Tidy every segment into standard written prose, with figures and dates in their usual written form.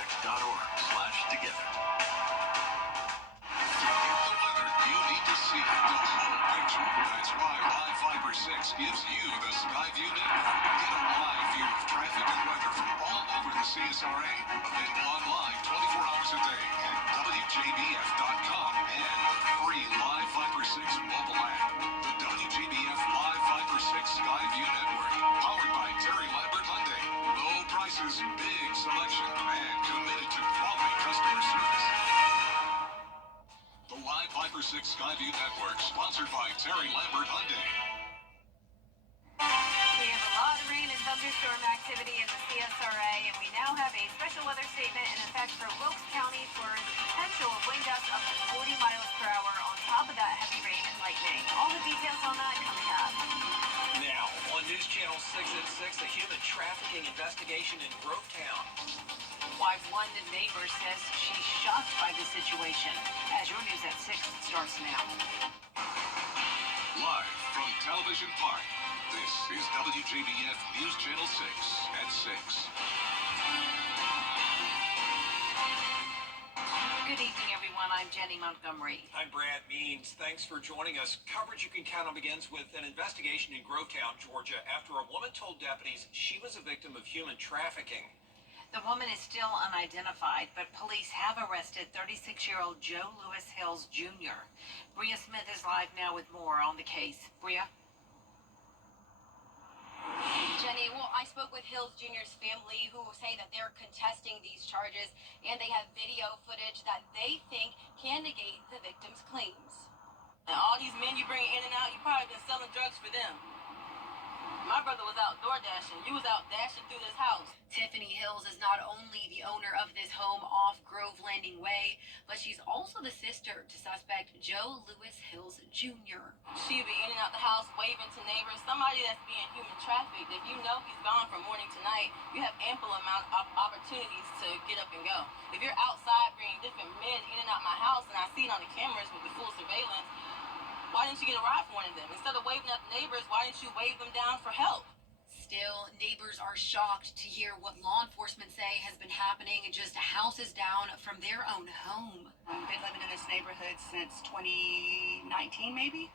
WJBF.org/together. To get the weather you need to see the whole picture. That's why Live Fiber 6 gives you the Skyview network. Get a live view of traffic and weather from all over the CSRA. Available online 24 hours a day at WJBF.com and the free Live Fiber 6 mobile app. The WJBF Live Fiber 6 Skyview network, powered by Terry Lambert Hyundai. Low prices, big selection, and committed to quality customer service. The Live Fiber 6 Skyview network, sponsored by Terry Lambert Hyundai. We have a lot of rain and thunderstorm activity in the CSRA, and we now have a special weather statement in effect for Wilkes County for the potential of wind gusts up to 40 miles per hour on top of that heavy rain and lightning. All the details on that coming up. Now, on News Channel 6 at 6, a human trafficking investigation in Grovetown. Why one neighbor says she's shocked by the situation. As your News at 6 starts now. Live from Television Park, this is WJBF News Channel 6 at 6. Good evening, everyone. I'm Jenny Montgomery. I'm Brad Means. Thanks for joining us. Coverage you can count on begins with an investigation in Grovetown, Georgia, after a woman told deputies she was a victim of human trafficking. The woman is still unidentified, but police have arrested 36-year-old Joe Lewis Hills Jr. Bria Smith is live now with more on the case. Bria? Jenny, well, I spoke with Hills Jr.'s family, who say that they're contesting these charges, and they have video footage that they think can negate the victim's claims. And all these men you bring in and out, you probably been selling drugs for them. My brother was out door dashing. You was out dashing through this house. Tiffany Hills is not only the owner of this home off Grove Landing Way, but she's also the sister to suspect Joe Lewis Hills Jr. She'd be in and out the house, waving to neighbors. Somebody that's being human trafficked, if you know he's gone from morning to night, you have ample amount of opportunities to get up and go. If you're outside bringing different men in and out my house, and I see it on the cameras with the full surveillance, why didn't you get a ride for one of them? Instead of waving at the neighbors, why didn't you wave them down for help? Still, neighbors are shocked to hear what law enforcement say has been happening just houses down from their own home. I've been living in this neighborhood since 2019, maybe.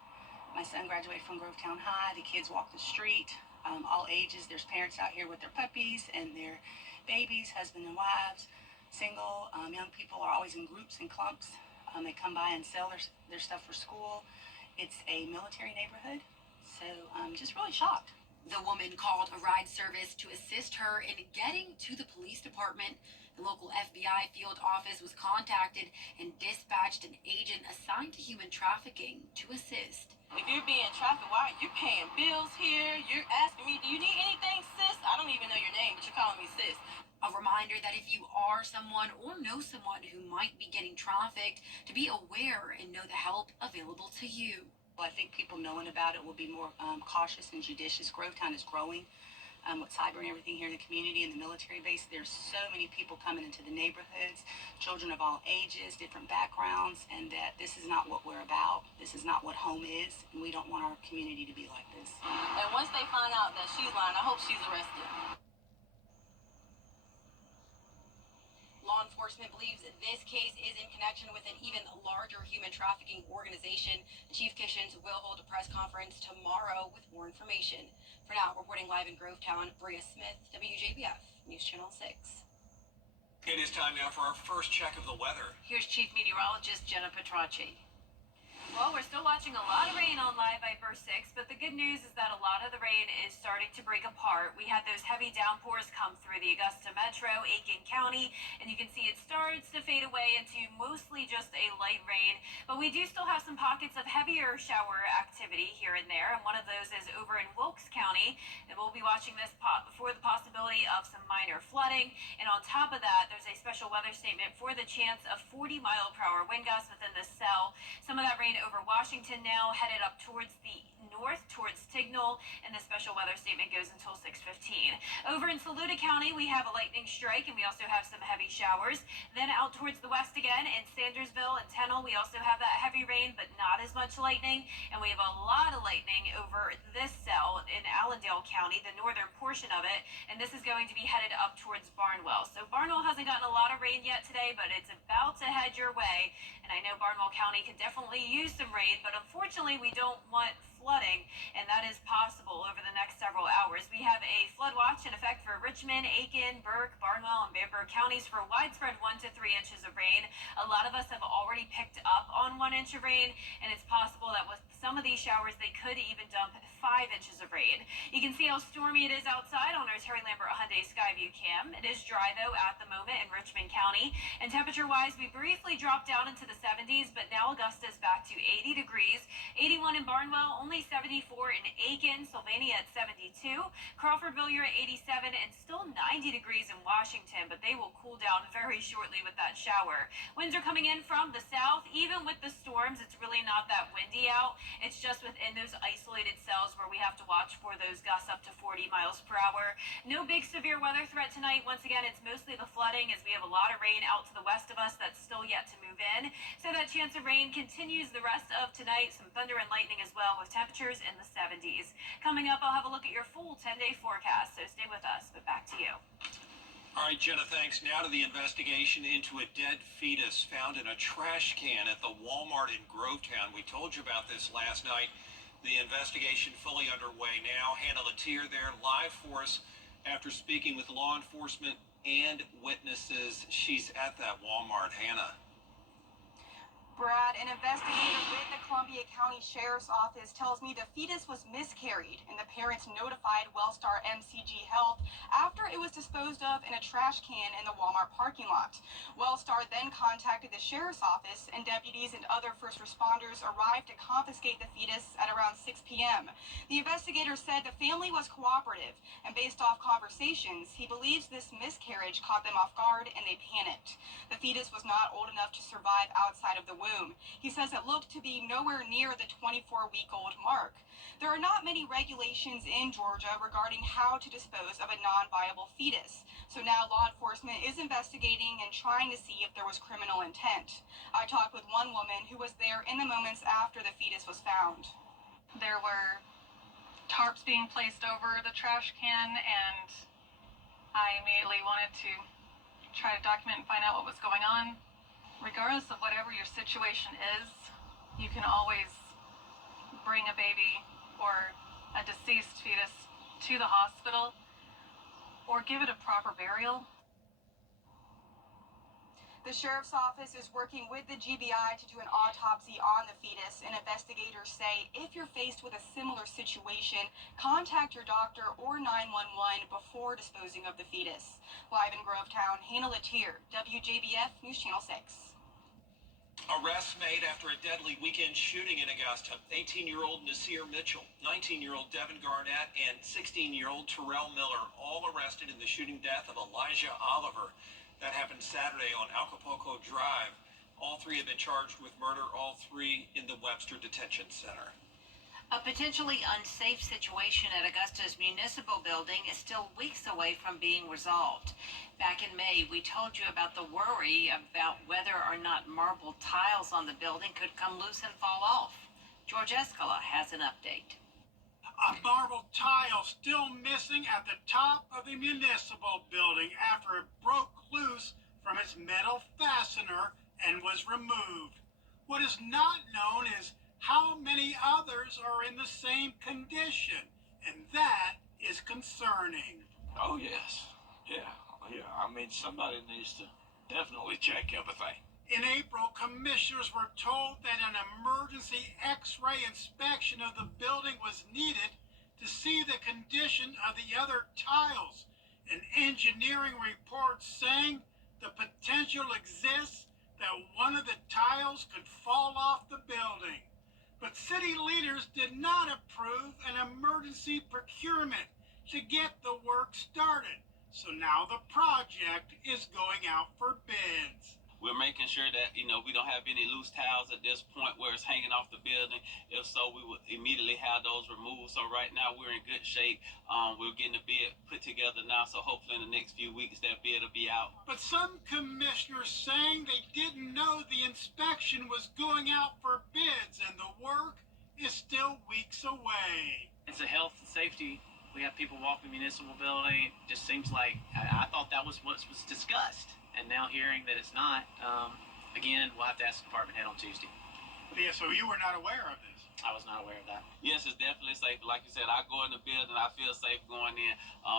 My son graduated from Grovetown High. The kids walk the street, all ages. There's parents out here with their puppies and their babies, husband and wives, single. Young people are always in groups and clumps. They come by and sell their stuff for school. It's a military neighborhood, so I'm just really shocked. The woman called a ride service to assist her in getting to the police department. The local FBI field office was contacted and dispatched an agent assigned to human trafficking to assist. If you're being trafficked, why you're paying bills here? You're asking me, do you need anything, sis? I don't even know your name, but you're calling me sis. A reminder that if you are someone or know someone who might be getting trafficked, to be aware and know the help available to you. Well, I think people knowing about it will be more cautious and judicious. Grovetown is growing with cyber and everything here in the community and the military base. There's so many people coming into the neighborhoods, children of all ages, different backgrounds, and that this is not what we're about. This is not what home is, and we don't want our community to be like this. And once they find out that she's lying, I hope she's arrested. Law enforcement believes this case is in connection with an even larger human trafficking organization. Chief Kitchens will hold a press conference tomorrow with more information. For now, reporting live in Grovetown, Bria Smith, WJBF, News Channel 6. It is time now for our first check of the weather. Here's Chief Meteorologist Jenna Petracci. Well, we're still watching a lot of rain on Live Viper 6, but the good news is that a lot of the rain is starting to break apart. We had those heavy downpours come through the Augusta Metro, Aiken County, and you can see it starts to fade away into mostly just a light rain. But we do still have some pockets of heavier shower activity here and there, and one of those is over in Wilkes County, and we'll be watching this for the possibility of some minor flooding. And on top of that, there's a special weather statement for the chance of 40-mile-per-hour wind gusts within the cell. Some of that rain over Washington now, headed up towards the north, towards Tignal, and the special weather statement goes until 6:15. Over in Saluda County, we have a lightning strike, and we also have some heavy showers. Then out towards the west again, in Sandersville and Tennell, we also have that heavy rain, but not as much lightning. And we have a lot of lightning over this cell in Allendale County, the northern portion of it, and this is going to be headed up towards Barnwell. So Barnwell hasn't haven't gotten a lot of rain yet today, but it's about to head your way. And I know Barnwell County could definitely use some rain, but unfortunately we don't want flooding, and that is possible over the next several hours. We have a flood watch in effect for Richmond, Aiken, Burke, Barnwell, and Bamberg counties for widespread 1 to 3 inches of rain. A lot of us have already picked up on 1 inch of rain, and it's possible that with some of these showers, they could even dump 5 inches of rain. You can see how stormy it is outside on our Terry Lambert Hyundai Skyview cam. It is dry, though, at the moment in Richmond County. And temperature-wise, we briefly dropped down into the 70s, but now Augusta's back to 80 degrees. 81 in Barnwell, only 74 in Aiken, Sylvania at 72, Crawfordville, you're at 87, and still 90 degrees in Washington, but they will cool down very shortly with that shower. Winds are coming in from the south. Even with the storms, it's really not that windy out. It's just within those isolated cells where we have to watch for those gusts up to 40 miles per hour. No big severe weather threat tonight. Once again, it's mostly the flooding as we have a lot of rain out to the west of us that's still yet to move in. So that chance of rain continues the rest of tonight. Some thunder and lightning as well, with temperatures in the 70s. Coming up, I'll have a look at your full 10-day forecast, so stay with us. But back to you. All right, Jenna, thanks. Now to the investigation into a dead fetus found in a trash can at the Walmart in Grovetown. We told you about this last night. The investigation fully underway now. Hannah Latier there live for us after speaking with law enforcement and witnesses. She's at that Walmart. Hannah. Brad, an investigator with the Columbia County Sheriff's Office tells me the fetus was miscarried and the parents notified Wellstar MCG Health after it was disposed of in a trash can in the Walmart parking lot. Wellstar then contacted the Sheriff's Office, and deputies and other first responders arrived to confiscate the fetus at around 6 p.m. The investigator said the family was cooperative, and based off conversations, he believes this miscarriage caught them off guard and they panicked. The fetus was not old enough to survive outside of the womb. He says it looked to be nowhere near the 24-week-old mark. There are not many regulations in Georgia regarding how to dispose of a non-viable fetus. So now law enforcement is investigating and trying to see if there was criminal intent. I talked with one woman who was there in the moments after the fetus was found. There were tarps being placed over the trash can, and I immediately wanted to try to document and find out what was going on. Regardless of whatever your situation is, you can always bring a baby or a deceased fetus to the hospital or give it a proper burial. The Sheriff's Office is working with the GBI to do an autopsy on the fetus, and investigators say if you're faced with a similar situation, contact your doctor or 911 before disposing of the fetus. Live in Grovetown, Hannah Latier, WJBF News Channel 6. Arrests made after a deadly weekend shooting in Augusta. 18-year-old Nasir Mitchell, 19-year-old Devin Garnett, and 16-year-old Terrell Miller, all arrested in the shooting death of Elijah Oliver. That happened Saturday on Acapulco Drive. All three have been charged with murder, all three in the Webster Detention Center. A potentially unsafe situation at Augusta's municipal building is still weeks away from being resolved. Back in May, we told you about the worry about whether or not marble tiles on the building could come loose and fall off. George Escala has an update. A marble tile still missing at the top of the municipal building after it broke loose from its metal fastener and was removed. What is not known is how many others are in the same condition, and that is concerning. Oh, yes. Yeah. I mean, somebody needs to definitely check everything. In April, commissioners were told that an emergency X-ray inspection of the building was needed to see the condition of the other tiles. An engineering report saying the potential exists that one of the tiles could fall off the building. But city leaders did not approve an emergency procurement to get the work started. So now the project is going out for bids. We're making sure that, we don't have any loose tiles at this point where it's hanging off the building. If so, we will immediately have those removed. So right now we're in good shape. We're getting the bid put together now. So hopefully in the next few weeks that bid will be out. But some commissioners saying they didn't know the inspection was going out for bids and the work is still weeks away. It's a health and safety. We have people walking the municipal building. It just seems like I thought that was what was discussed. and now hearing that it's not, again, we'll have to ask the department head on Tuesday. Yeah, so you were not aware of this? I was not aware of that. Yes, it's definitely safe. Like you said, I go in the building, I feel safe going in,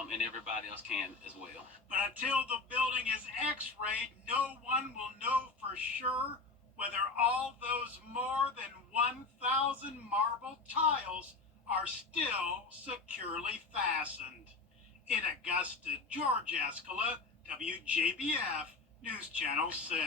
and everybody else can as well. But until the building is x-rayed, no one will know for sure whether all those more than 1,000 marble tiles are still securely fastened. In Augusta, George Escala, WJBF, News Channel 6.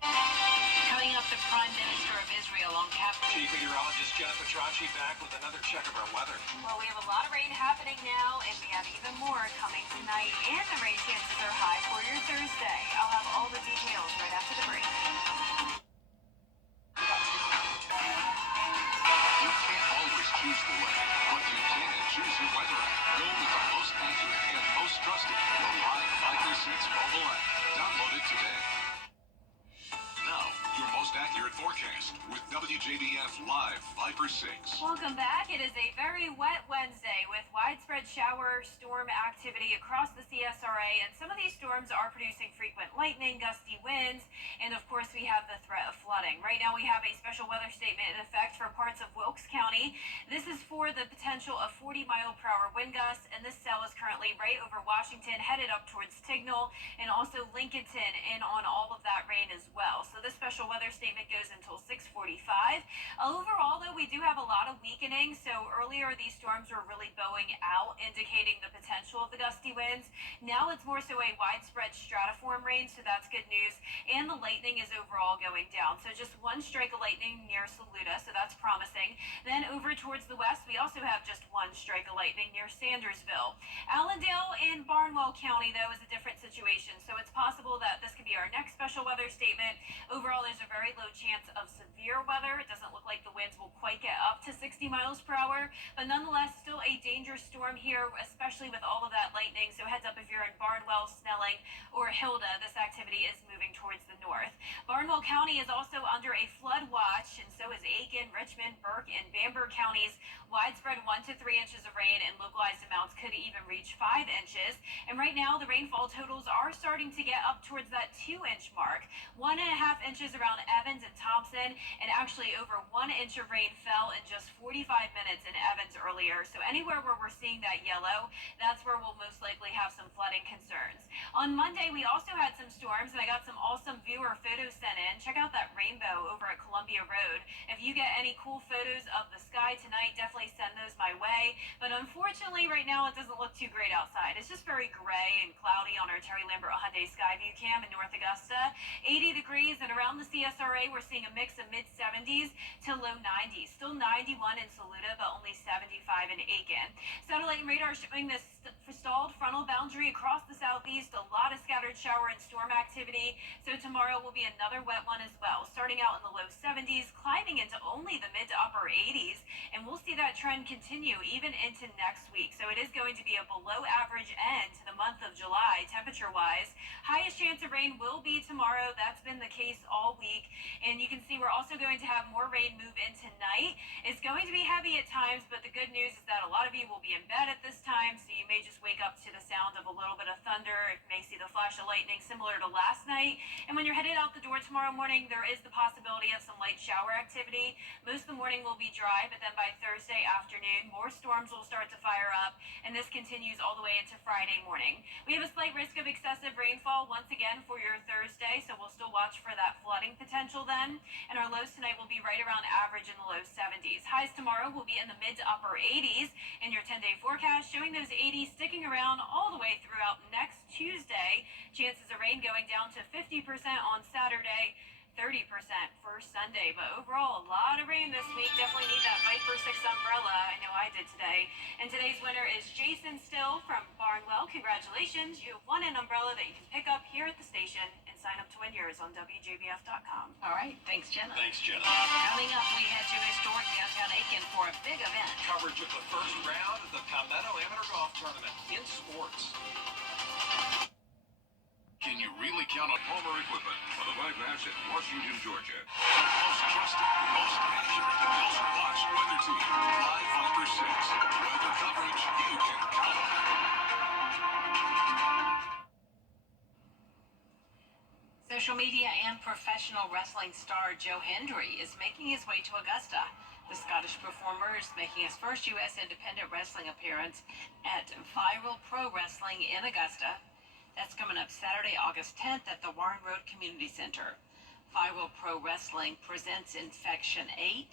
Coming up, the Prime Minister of Israel on Capitol. Chief Meteorologist Jenna Petracci back with another check of our weather. Well, we have a lot of rain happening now, and we have even more coming tonight, and the rain chances are high for your Thursday. I'll have all the details right after the break. You can't always choose the weather, but you can choose your weather app. Go with the most accurate and most trusted Reliable 536 mobile app. Download it today. Now, your most accurate forecast with WJBF Live 5/6. Welcome back. It is a very wet Wednesday with widespread shower storm activity across the CSRA, and some of these storms are producing frequent lightning, gusty winds, and of course we have the threat of flooding. Right now we have a special weather statement in effect for parts of Wilkes County. This is for the potential of 40-mile-per-hour wind gusts, and this cell is currently right over Washington, headed up towards Tignal, and also Lincolnton, and on all of that rain as well. So this special weather statement goes until 6:45. Overall, though, we do have a lot of weakening. So earlier, these storms were really bowing out, indicating the potential of the gusty winds. Now it's more so a widespread stratiform rain, so that's good news. And the lightning is overall going down. So just one strike of lightning near Saluda, so that's promising. Then over towards the west, we also have just one strike of lightning near Sandersville. Allendale and Barnwell County, though, is a different situation. So it's possible that this could be our next special weather statement. Overall, there's a very low chance of severe weather. It doesn't look like the winds will quite get up to 60 miles per hour, but nonetheless, still a dangerous storm here, especially with all of that lightning. So heads up if you're in Barnwell, Snelling, or Hilda. This activity is moving towards the north. Barnwell County is also under a flood watch, and so is Aiken, Richmond, Burke, and Bamberg counties. Widespread 1 to 3 inches of rain, and localized amounts could even reach 5 inches. And right now, the rainfall totals are starting to get up towards that 2-inch mark. 1.5 inches around Evans and Thompson, and actually over 1 inch of rain fell in just 45 minutes in Evans earlier. So anywhere where we're seeing that yellow, that's where we'll most likely have some flooding concerns. On Monday, we also had some storms, and I got some awesome viewer photos sent in. Check out that rainbow over at Columbia Road. If you get any cool photos of the sky tonight, definitely send those my way. But unfortunately, right now, it doesn't look too great outside. It's just very gray and cloudy on our Terry Lambert Hyundai Skyview cam in North Augusta. 80 degrees, and around the CSRA, we're seeing a mix of mid-70s to low 90s. Still 91 in Saluda, but only 75 in Aiken. Satellite and radar showing this stalled frontal boundary across the southeast. A lot of scattered shower and storm activity. So tomorrow will be another wet one as well. Starting out in the low 70s, climbing into only the mid to upper 80s. And we'll see that trend continue even into next week. So it is going to be a below average end to the month of July, temperature-wise. Highest chance of rain will be tomorrow. That's been the case all week. And you can see we're also going to have more rain move in tonight. It's going to be heavy at times, but the good news is that a lot of you will be in bed at this time, so you may just wake up to the sound of a little bit of thunder. You may see the flash of lightning similar to last night. And when you're headed out the door tomorrow morning, there is the possibility of some light shower activity. Most of the morning will be dry, but then by Thursday afternoon, more storms will start to fire up, and this continues all the way into Friday morning. We have a slight risk of excessive rainfall once again for your Thursday, so we'll still watch for that flooding potential then. And our lows tonight will be right around average in the low 70s. Highs tomorrow will be in the mid to upper 80s, and your 10-day forecast showing those 80s sticking around all the way throughout next Tuesday. Chances of rain going down to 50% on Saturday, 30% for Sunday. But overall, a lot of rain this week. Definitely need that Viper 6 umbrella. I know I did today. And today's winner is Jason Still from Barnwell. Congratulations. You have won an umbrella that you can pick up here at the station and sign up to win yours on WJBF.com. All right. Thanks, Jenna. Thanks, Jenna. Coming up, we head to historic downtown Aiken for a big event. Coverage of the first round of the Palmetto Amateur Golf Tournament in sports. Can you really count on Palmer Equipment for the bypass in Washington, Georgia? The most trusted, most accurate, most watched weather team. Live 5/6. Weather coverage you can count on. Social media and professional wrestling star Joe Hendry is making his way to Augusta. The Scottish performer is making his first U.S. independent wrestling appearance at Viral Pro Wrestling in Augusta. That's coming up Saturday, August 10th at the Warren Road Community Center. Viral Pro Wrestling presents Infection 8.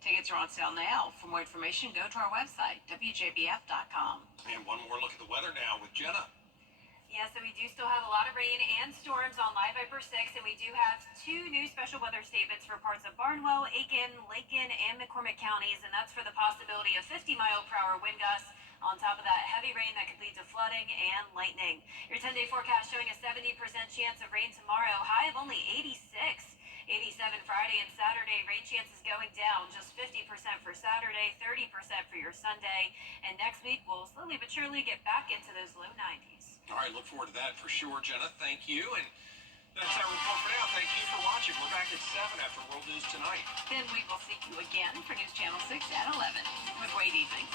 Tickets are on sale now. For more information, go to our website, WJBF.com. And one more look at the weather now with Jenna. Yeah, so we do still have a lot of rain and storms on Live Viper 6, and we do have 2 new special weather statements for parts of Barnwell, Aiken, Lincoln, and McCormick counties, and that's for the possibility of 50-mile-per-hour wind gusts. On top of that, heavy rain that could lead to flooding and lightning. Your 10-day forecast showing a 70% chance of rain tomorrow, high of only 86. 87 Friday and Saturday, rain chances going down, just 50% for Saturday, 30% for your Sunday, and next week we'll slowly but surely get back into those low 90s. All right, look forward to that for sure, Jenna. Thank you. And that's our report for now. Thank you for watching. We're back at 7 after World News Tonight. Then we will see you again for News Channel 6 at 11. Have a great evening.